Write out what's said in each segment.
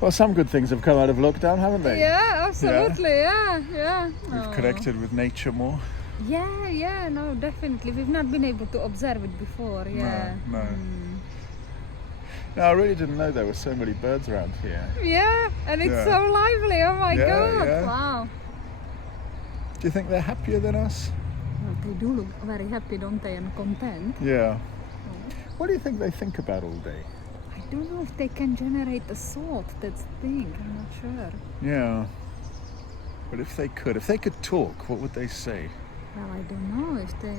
Well, some good things have come out of lockdown, haven't they? Yeah, absolutely. Yeah. We've connected with nature more. Yeah, no, definitely. We've not been able to observe it before. Yeah. No. No, I really didn't know there were so many birds around here. Yeah, and it's so lively. Oh my God! Yeah. Wow. Do you think they're happier than us? Well, they do look very happy, don't they, and content. Yeah. What do you think they think about all day? I don't know if they can generate a thought. That's the thing. I'm not sure. Yeah. But if they could talk, what would they say? Well, I don't know if they...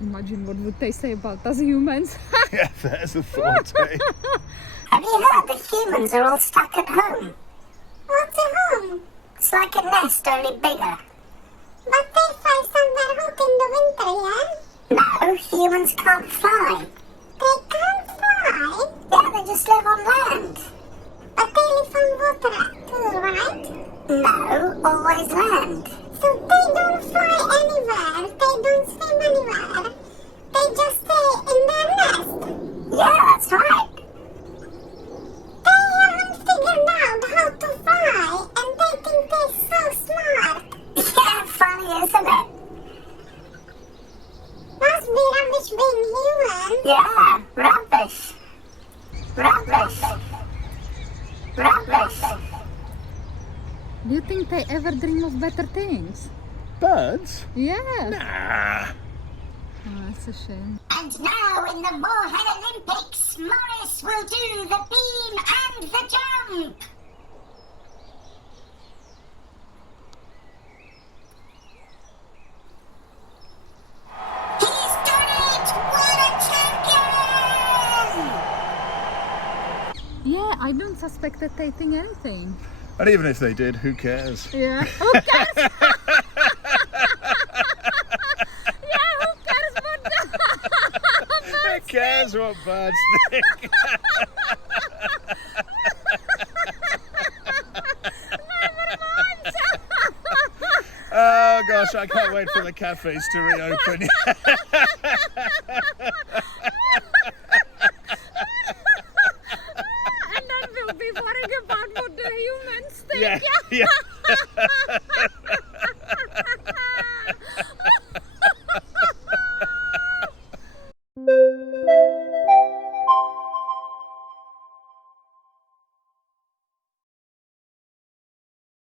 Imagine what would they say about us humans. Yeah, there's a thought, eh? Have you heard the humans are all stuck at home? What's a home? It's like a nest, only bigger. But they fly somewhere hot in the winter, yeah? No, humans can't fly. They can't fly? Yeah, they just live on land. But they live on water too, right? No, always land. So they don't fly anywhere, they don't swim anywhere. They just stay in their nest. Yeah, that's right. They haven't figured out how to fly, and they think they're so smart. Yeah, funny, isn't it? Must be rubbish being human. Yeah, rubbish. Do you think they ever dream of better things? Birds? Yeah. Nah. Oh, that's a shame. And now in the Moorhead Olympics, Morris will do the beam and the jump. He's done it! What a champion! Yeah, I don't suspect that they think anything. And even if they did, who cares? Yeah. Who cares? Who cares what birds think? Oh gosh, I can't wait for the cafes to reopen. And then we'll be worrying about what the humans think. Yeah.